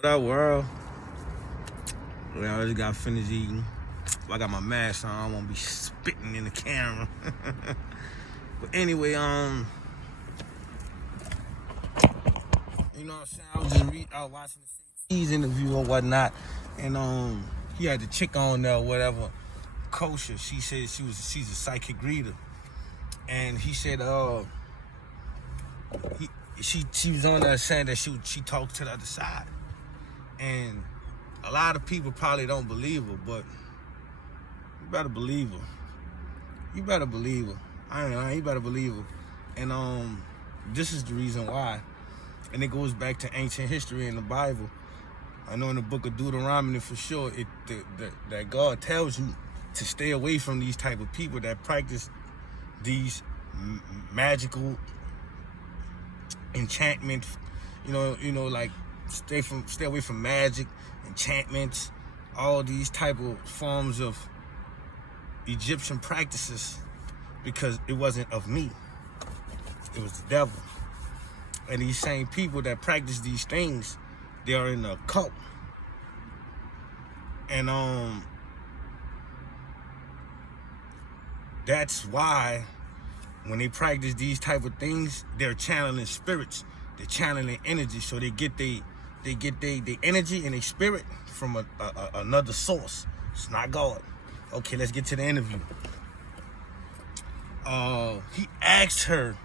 What up, world? Well, I just got finished eating. I got my mask on. I won't be spitting in the camera. But anyway, you know what I'm saying? I was just watching the interview or whatnot, and he had the chick on there or whatever, Cosha. She said she's a psychic reader, and he said she was on there saying that she talks to the other side. And a lot of people probably don't believe her, but you better believe her. You better believe her. I ain't lying, you better believe her. And this is the reason why. And it goes back to ancient history in the Bible. I know in the book of Deuteronomy for sure that God tells you to stay away from these type of people that practice these magical enchantment, like stay away from magic, enchantments, all these type of forms of Egyptian practices, because it wasn't of me, it was the devil. And these same people that practice these things, they are in a cult. And that's why when they practice these type of things, they're channeling spirits, they're channeling energy, so they get the energy and their spirit from another source. It's not God. Okay, let's get to the interview. He asked her,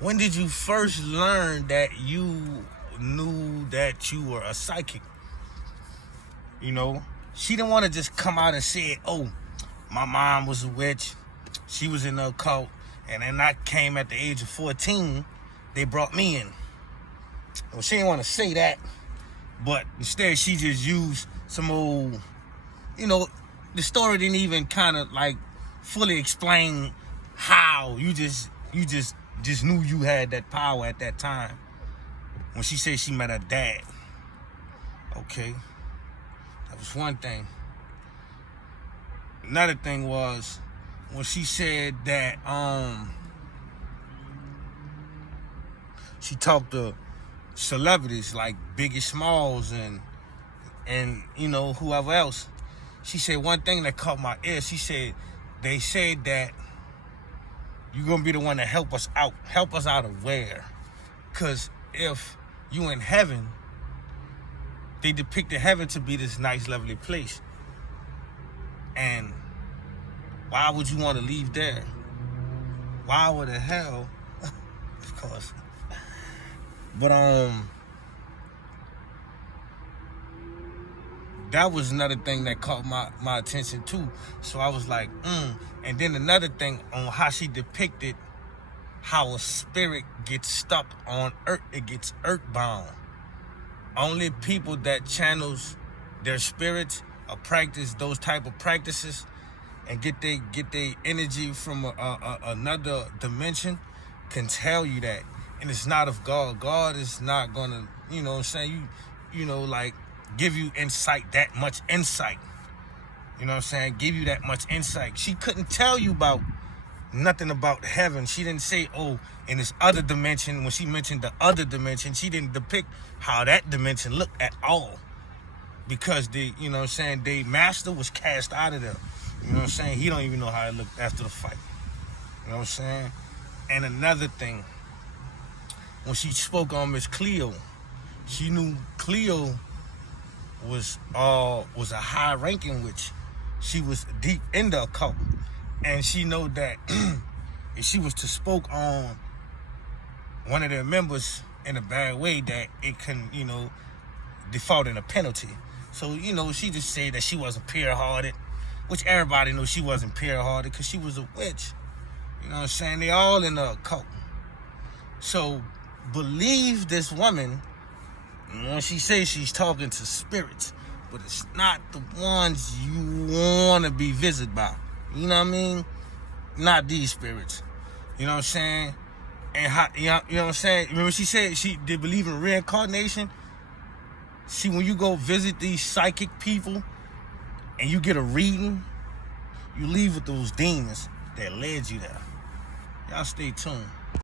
when did you first learn that you knew that you were a psychic? She didn't want to just come out and say, oh, my mom was a witch, she was in the occult, and then I came at the age of 14, they brought me in. Well, she didn't want to say that, but instead she just used some old, the story didn't even kind of like fully explain how you just knew you had that power at that time. When she said she met her dad. Okay. That was one thing. Another thing was when she said that she talked to celebrities like Biggie Smalls and whoever else. She said one thing that caught my ear. She said they said that you're gonna be the one to help us out. Help us out of where? Cause if you in heaven, they depicted heaven to be this nice, lovely place. And why would you want to leave there? Why would the hell? Of course. But that was another thing that caught my attention too. So I was like, And then another thing on how she depicted how a spirit gets stuck on earth, it gets earthbound. Only people that channels their spirits or practice those type of practices and get their energy from another dimension can tell you that. And it's not of God. God is not gonna, like give you that much insight. Give you that much insight. She couldn't tell you about nothing about heaven. She didn't say, oh, in this other dimension. When she mentioned the other dimension, she didn't depict how that dimension looked at all. Because the master was cast out of there. He don't even know how it looked after the fight. And another thing, when she spoke on Miss Cleo, she knew Cleo was a high-ranking witch. She was deep in the occult. And she know that if she was to spoke on one of their members in a bad way, that it can, default in a penalty. So, she just said that she wasn't pure-hearted, which everybody knows she wasn't pure-hearted because she was a witch. They all in the occult. So, believe this woman when she says she's talking to spirits, but it's not the ones you want to be visited by. You know what I mean? Not these spirits. You know what I'm saying? And how, you know what I'm saying? Remember she said she did believe in reincarnation? See, when you go visit these psychic people and you get a reading, you leave with those demons that led you there. Y'all stay tuned.